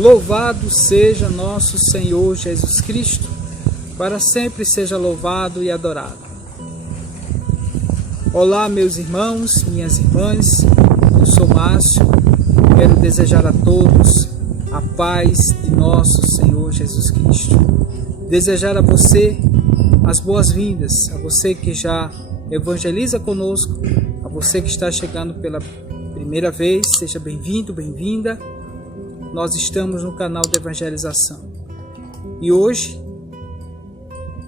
Louvado seja nosso Senhor Jesus Cristo, para sempre seja louvado e adorado. Olá, meus irmãos, minhas irmãs, eu sou Márcio, quero desejar a todos a paz de nosso Senhor Jesus Cristo. Desejar a você as boas-vindas, a você que já evangeliza conosco, a você que está chegando pela primeira vez, seja bem-vindo, bem-vinda. Nós estamos no canal de evangelização e hoje,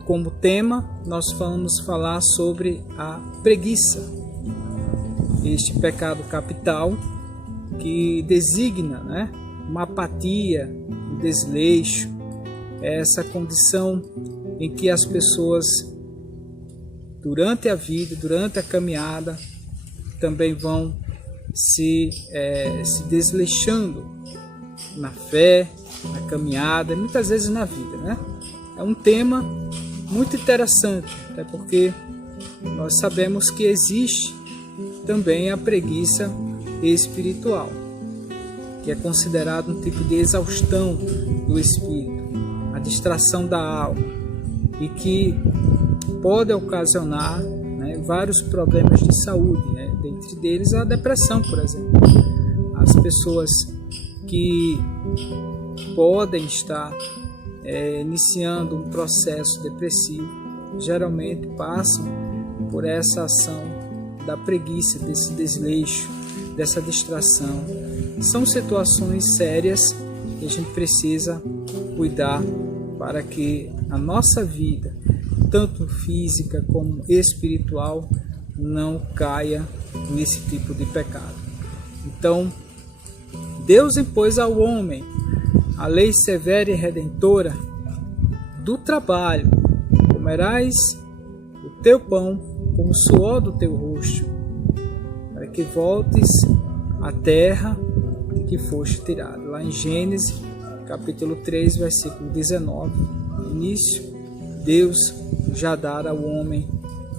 como tema, nós vamos falar sobre a preguiça, este pecado capital que designa, uma apatia, um desleixo, essa condição em que as pessoas, durante a vida, durante a caminhada, também vão se desleixando na fé, na caminhada, muitas vezes na vida, É um tema muito interessante, até porque nós sabemos que existe também a preguiça espiritual, que é considerado um tipo de exaustão do espírito, a distração da alma, e que pode ocasionar vários problemas de saúde, dentre deles a depressão, por exemplo. As pessoas que podem estar iniciando um processo depressivo geralmente passam por essa ação da preguiça, desse desleixo, dessa distração. São situações sérias que a gente precisa cuidar para que a nossa vida, tanto física como espiritual, não caia nesse tipo de pecado. Então, Deus impôs ao homem a lei severa e redentora do trabalho. Comerás o teu pão com o suor do teu rosto, para que voltes à terra de que foste tirado. Lá em Gênesis, capítulo 3, versículo 19, no início, Deus já dará ao homem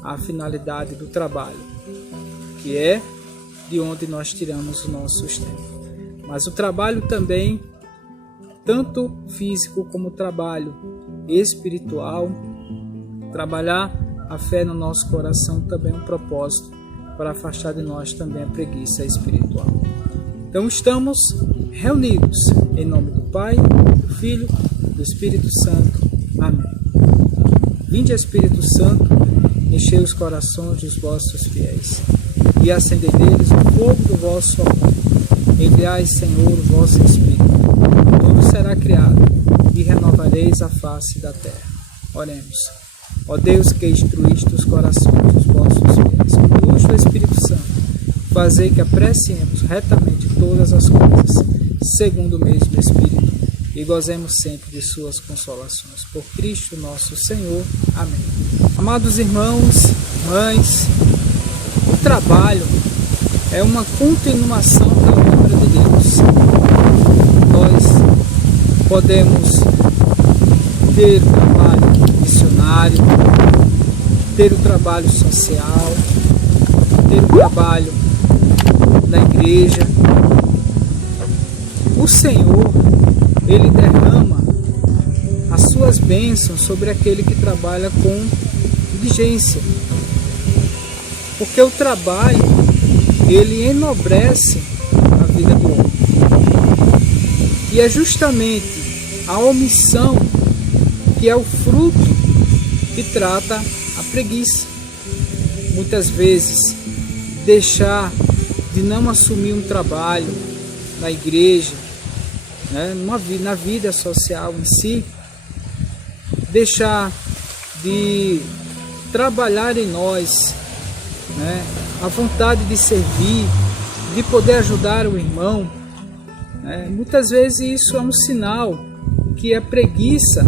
a finalidade do trabalho, que é de onde nós tiramos o nosso sustento. Mas o trabalho também, tanto físico como trabalho espiritual, trabalhar a fé no nosso coração também é um propósito para afastar de nós também a preguiça espiritual. Então estamos reunidos em nome do Pai, do Filho e do Espírito Santo. Amém. Vinde, Espírito Santo, enchei os corações dos vossos fiéis e acendei neles o fogo do vosso amor. Enviai, Senhor, o vosso Espírito, tudo será criado e renovareis a face da terra. Oremos. Ó Deus, que instruíste os corações dos vossos fiéis, com luz do Espírito Santo, fazei que apreciemos retamente todas as coisas, segundo o mesmo Espírito, e gozemos sempre de suas consolações. Por Cristo nosso Senhor. Amém. Amados irmãos, mães, o trabalho é uma continuação da obra de Deus. Nós podemos ter o trabalho missionário, ter o trabalho social, ter o trabalho na igreja. O Senhor, Ele derrama as suas bênçãos sobre aquele que trabalha com diligência, porque o trabalho, ele enobrece a vida do homem. E é justamente a omissão que é o fruto que trata a preguiça. Muitas vezes, deixar de não assumir um trabalho na igreja, na vida social em si, deixar de trabalhar em nós, a vontade de servir, de poder ajudar o irmão, muitas vezes isso é um sinal que a preguiça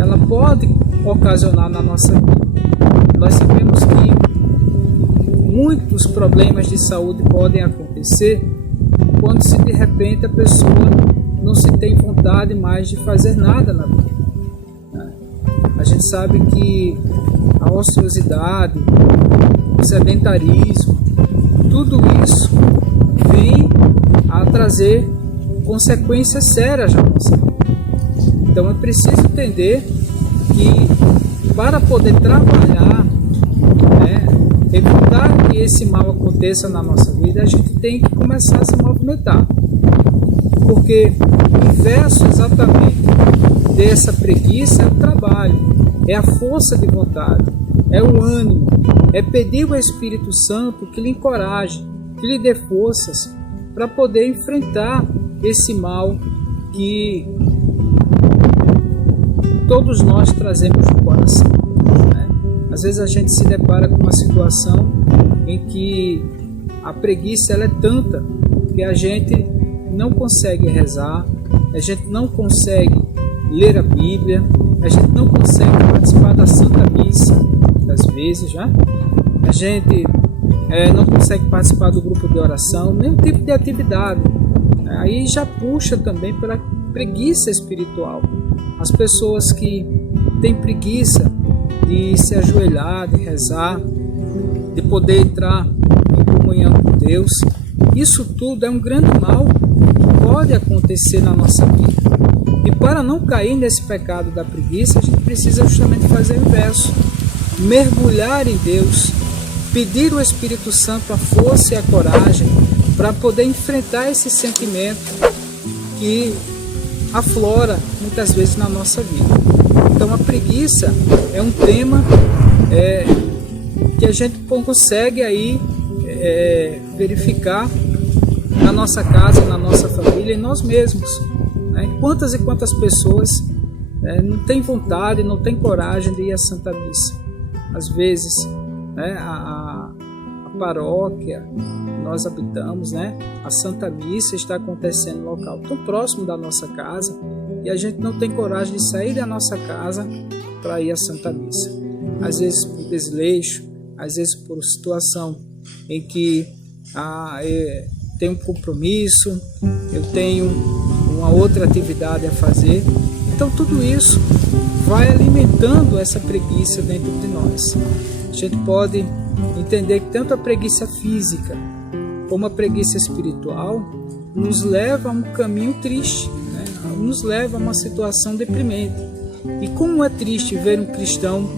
ela pode ocasionar na nossa vida. Nós sabemos que muitos problemas de saúde podem acontecer quando de repente a pessoa não se tem vontade mais de fazer nada na vida. A gente sabe que a ociosidade, o sedentarismo, tudo isso vem a trazer consequências sérias na nossa vida. Então é preciso entender que para poder trabalhar, evitar que esse mal aconteça na nossa vida, a gente tem que começar a se movimentar. Porque o inverso exatamente dessa preguiça é o trabalho, é a força de vontade, é o ânimo, é pedir ao Espírito Santo que lhe encoraje, que lhe dê forças para poder enfrentar esse mal que todos nós trazemos no coração. Às vezes a gente se depara com uma situação em que a preguiça ela é tanta que a gente não consegue rezar, a gente não consegue ler a Bíblia, a gente não consegue participar da Santa Missa, às vezes, a gente não consegue participar do grupo de oração, nenhum tipo de atividade. Aí já puxa também pela preguiça espiritual. As pessoas que têm preguiça de se ajoelhar, de rezar, de poder entrar em comunhão com Deus, isso tudo é um grande mal que pode acontecer na nossa vida. E para não cair nesse pecado da preguiça, a gente precisa justamente fazer o inverso, mergulhar em Deus, pedir ao Espírito Santo a força e a coragem para poder enfrentar esse sentimento que aflora muitas vezes na nossa vida. Então a preguiça é um tema que a gente consegue aí verificar na nossa casa, na nossa família, em nós mesmos. Quantas e quantas pessoas não têm vontade, não têm coragem de ir à Santa Missa. Às vezes a paróquia que nós habitamos, a Santa Missa está acontecendo em um local tão próximo da nossa casa e a gente não tem coragem de sair da nossa casa para ir à Santa Missa. Às vezes por desleixo, às vezes por situação em que tenho um compromisso, eu tenho uma outra atividade a fazer. Então tudo isso vai alimentando essa preguiça dentro de nós. A gente pode entender que tanto a preguiça física como a preguiça espiritual nos leva a um caminho triste, nos leva a uma situação deprimente. E como é triste ver um cristão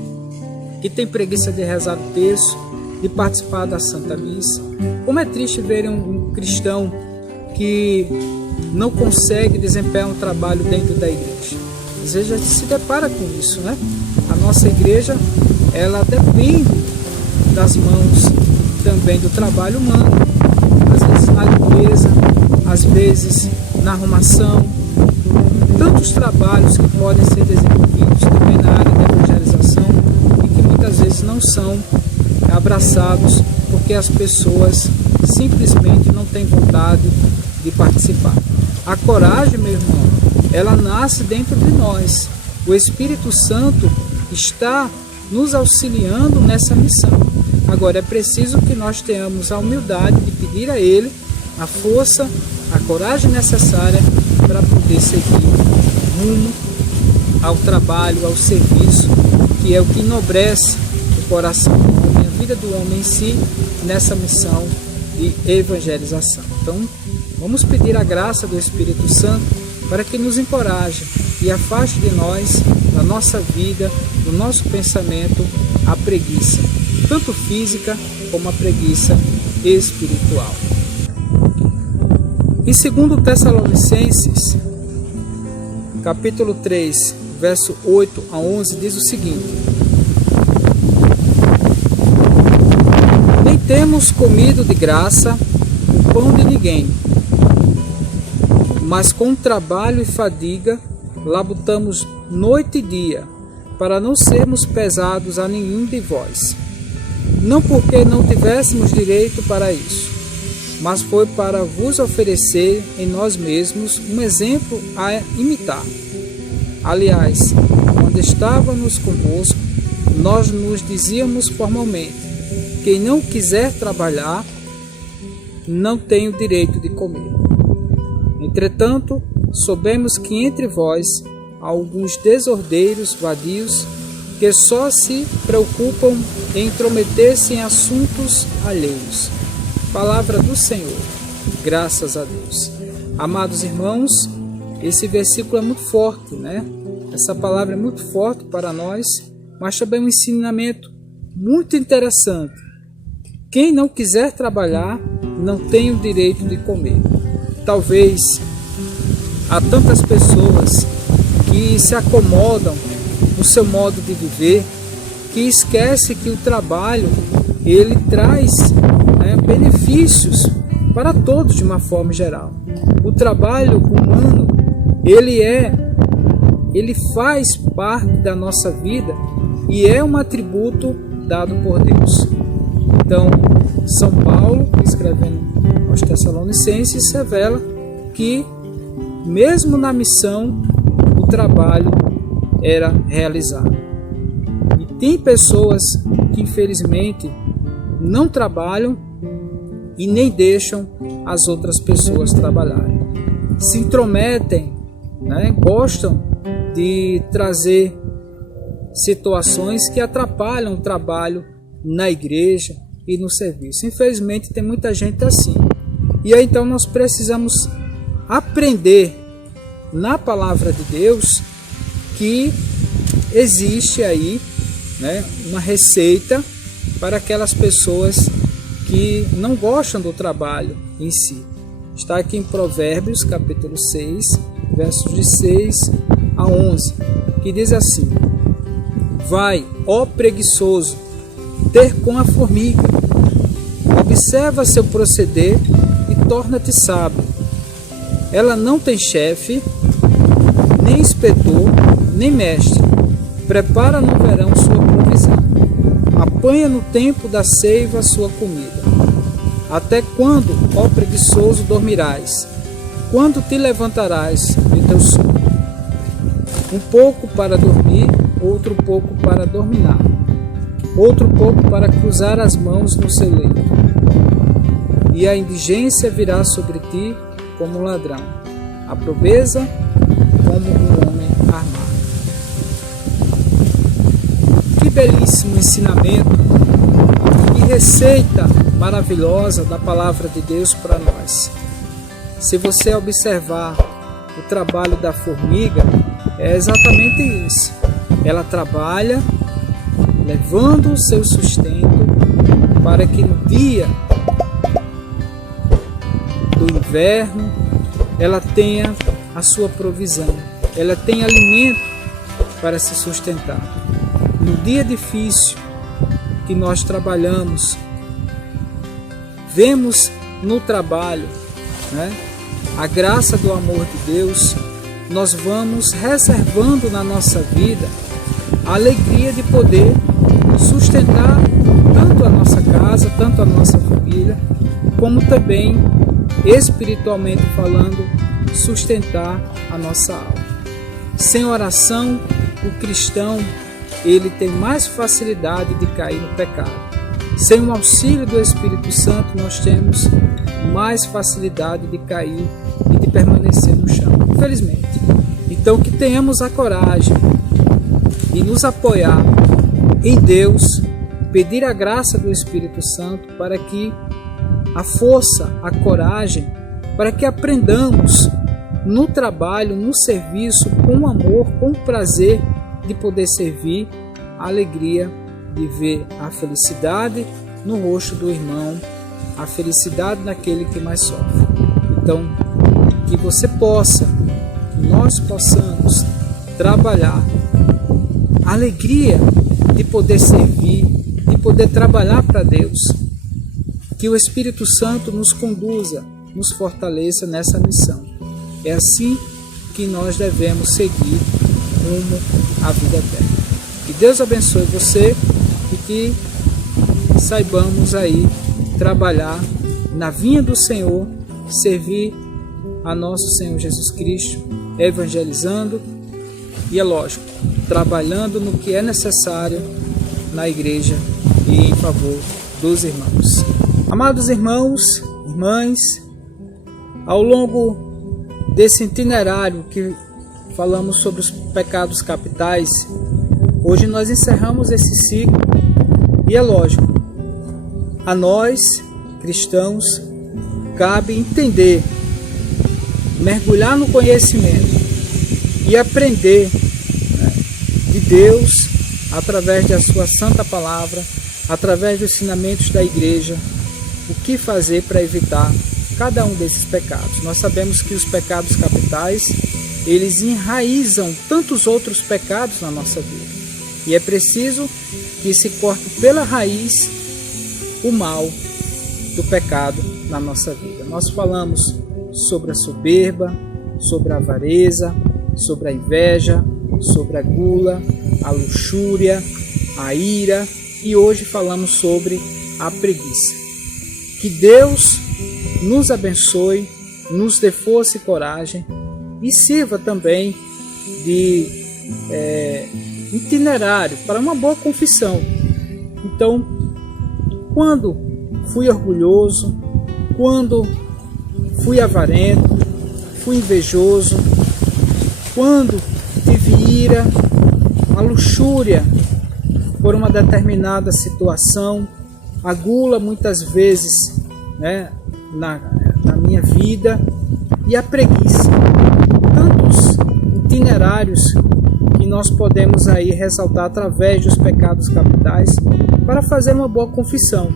que tem preguiça de rezar o terço, de participar da Santa Missa. Como é triste ver um cristão que não consegue desempenhar um trabalho dentro da igreja. Às vezes a gente se depara com isso, A nossa igreja, ela depende das mãos também do trabalho humano. Às vezes na limpeza, às vezes na arrumação. Tantos trabalhos que podem ser desenvolvidos também na área da evangelização e que muitas vezes não são abraçados porque as pessoas simplesmente não têm vontade de participar. A coragem, meu irmão, ela nasce dentro de nós. O Espírito Santo está nos auxiliando nessa missão. Agora é preciso que nós tenhamos a humildade de pedir a Ele a força, a coragem necessária para poder seguir rumo ao trabalho, ao serviço, que é o que enobrece o coração do homem, a vida do homem em si, nessa missão de evangelização. Então, vamos pedir a graça do Espírito Santo para que nos encoraje e afaste de nós, da nossa vida, do nosso pensamento, a preguiça, tanto física como a preguiça espiritual. Em 2 Tessalonicenses, capítulo 3, verso 8 a 11, diz o seguinte: Nem temos comido de graça o pão de ninguém, mas com trabalho e fadiga labutamos noite e dia, para não sermos pesados a nenhum de vós. Não porque não tivéssemos direito para isso, mas foi para vos oferecer em nós mesmos um exemplo a imitar. Aliás, quando estávamos convosco, nós nos dizíamos formalmente: quem não quiser trabalhar, não tem o direito de comer. Entretanto, soubemos que entre vós há alguns desordeiros vadios que só se preocupam em intrometer-se em assuntos alheios. Palavra do Senhor. Graças a Deus. Amados irmãos, esse versículo é muito forte, né? Essa palavra é muito forte para nós, mas também um ensinamento muito interessante. Quem não quiser trabalhar, não tem o direito de comer. Talvez há tantas pessoas que se acomodam no seu modo de viver, que esquece que o trabalho ele traz, benefícios para todos de uma forma geral. O trabalho humano, ele faz parte da nossa vida e é um atributo dado por Deus. Então, São Paulo, escrevendo aos Tessalonicenses, revela que mesmo na missão, o trabalho era realizado. E tem pessoas que infelizmente não trabalham e nem deixam as outras pessoas trabalharem. Se intrometem, gostam de trazer situações que atrapalham o trabalho na igreja e no serviço. Infelizmente tem muita gente assim. E aí então nós precisamos aprender na palavra de Deus que existe aí uma receita para aquelas pessoas que não gostam do trabalho em si. Está aqui em Provérbios capítulo 6, versos de 6 a 11, que diz assim: vai, ó preguiçoso, ter com a formiga, observa seu proceder e torna-te sábio. Ela não tem chefe, nem inspetor, nem mestre. Prepara no verão sua provisão. Apanha no tempo da ceiva sua comida. Até quando, ó preguiçoso, dormirás? Quando te levantarás de teu sono? Um pouco para dormir, outro pouco para dominar. Outro pouco para cruzar as mãos no seu leito. E a indigência virá sobre ti como um ladrão, a pobreza como um homem armado. Que belíssimo ensinamento, que receita maravilhosa da palavra de Deus para nós. Se você observar o trabalho da formiga, é exatamente isso. Ela trabalha levando o seu sustento para que no dia do inverno ela tenha a sua provisão, ela tem alimento para se sustentar. No dia difícil que nós trabalhamos, vemos no trabalho a graça do amor de Deus, nós vamos reservando na nossa vida a alegria de poder sustentar tanto a nossa casa, tanto a nossa família, como também, espiritualmente falando, sustentar a nossa alma. Sem oração, o cristão ele tem mais facilidade de cair no pecado. Sem o auxílio do Espírito Santo, nós temos mais facilidade de cair e de permanecer no chão, infelizmente. Então, que tenhamos a coragem de nos apoiar em Deus, pedir a graça do Espírito Santo para que a força, a coragem, para que aprendamos no trabalho, no serviço, com amor, com prazer de poder servir, a alegria de ver a felicidade no rosto do irmão, a felicidade naquele que mais sofre. Então, que você possa, que nós possamos trabalhar a alegria de poder servir, de poder trabalhar para Deus. Que o Espírito Santo nos conduza, nos fortaleça nessa missão. É assim que nós devemos seguir rumo à vida eterna. Que Deus abençoe você e que saibamos aí trabalhar na vinha do Senhor, servir a nosso Senhor Jesus Cristo, evangelizando e, é lógico, trabalhando no que é necessário na igreja e em favor dos irmãos. Amados irmãos, irmãs, ao longo desse itinerário que falamos sobre os pecados capitais, hoje nós encerramos esse ciclo e é lógico, a nós, cristãos, cabe entender mergulhar no conhecimento e aprender, né, de Deus através da sua santa palavra, através dos ensinamentos da igreja, o que fazer para evitar cada um desses pecados. Nós sabemos que os pecados capitais, eles enraizam tantos outros pecados na nossa vida. E é preciso que se corte pela raiz o mal do pecado na nossa vida. Nós falamos sobre a soberba, sobre a avareza, sobre a inveja, sobre a gula, a luxúria, a ira, e hoje falamos sobre a preguiça. Que Deus nos abençoe, nos dê força e coragem e sirva também de itinerário para uma boa confissão. Então, quando fui orgulhoso, quando fui avarento, fui invejoso, quando tive ira, a luxúria por uma determinada situação, a gula muitas vezes, né, na minha vida, e a preguiça. Tantos itinerários que nós podemos aí ressaltar através dos pecados capitais para fazer uma boa confissão.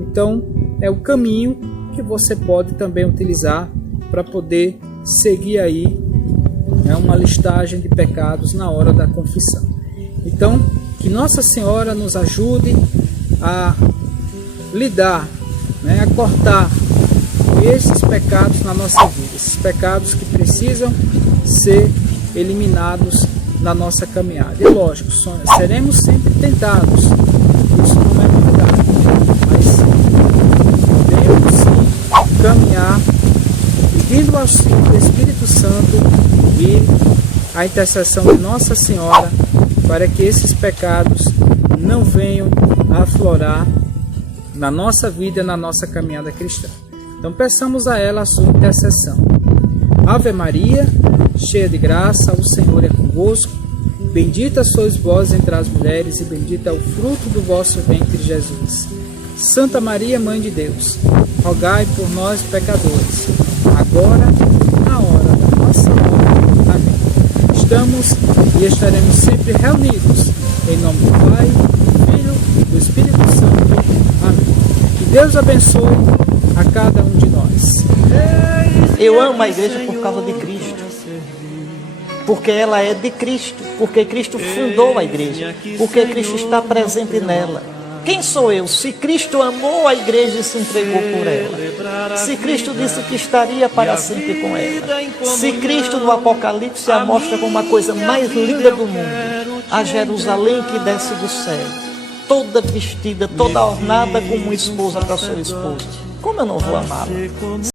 Então, é o caminho que você pode também utilizar para poder seguir aí, né, uma listagem de pecados na hora da confissão. Então, que Nossa Senhora nos ajude a lidar, né, a cortar esses pecados na nossa vida, esses pecados que precisam ser eliminados na nossa caminhada. E lógico, seremos sempre tentados, isso não é verdade, mas devemos sim caminhar pedindo o auxílio do Espírito Santo e a intercessão de Nossa Senhora para que esses pecados não venham a aflorar na nossa vida, na nossa caminhada cristã. Então peçamos a ela a sua intercessão. Ave Maria, cheia de graça, o Senhor é convosco. Bendita sois vós entre as mulheres e bendito é o fruto do vosso ventre, Jesus. Santa Maria, Mãe de Deus, rogai por nós, pecadores, agora e na hora da nossa morte. Amém. Estamos e estaremos sempre reunidos em nome do Pai, do Filho e do Espírito Santo. Amém. Que Deus abençoe a cada um de nós. Eu amo a igreja por causa de Cristo, porque ela é de Cristo, porque Cristo fundou a igreja, porque Cristo está presente nela. Quem sou eu? Se Cristo amou a igreja e se entregou por ela, se Cristo disse que estaria para sempre com ela, se Cristo no Apocalipse a mostra como a coisa mais linda do mundo, a Jerusalém que desce do céu, toda vestida, toda ornada como uma esposa para seu esposo, como eu não vou amá-la?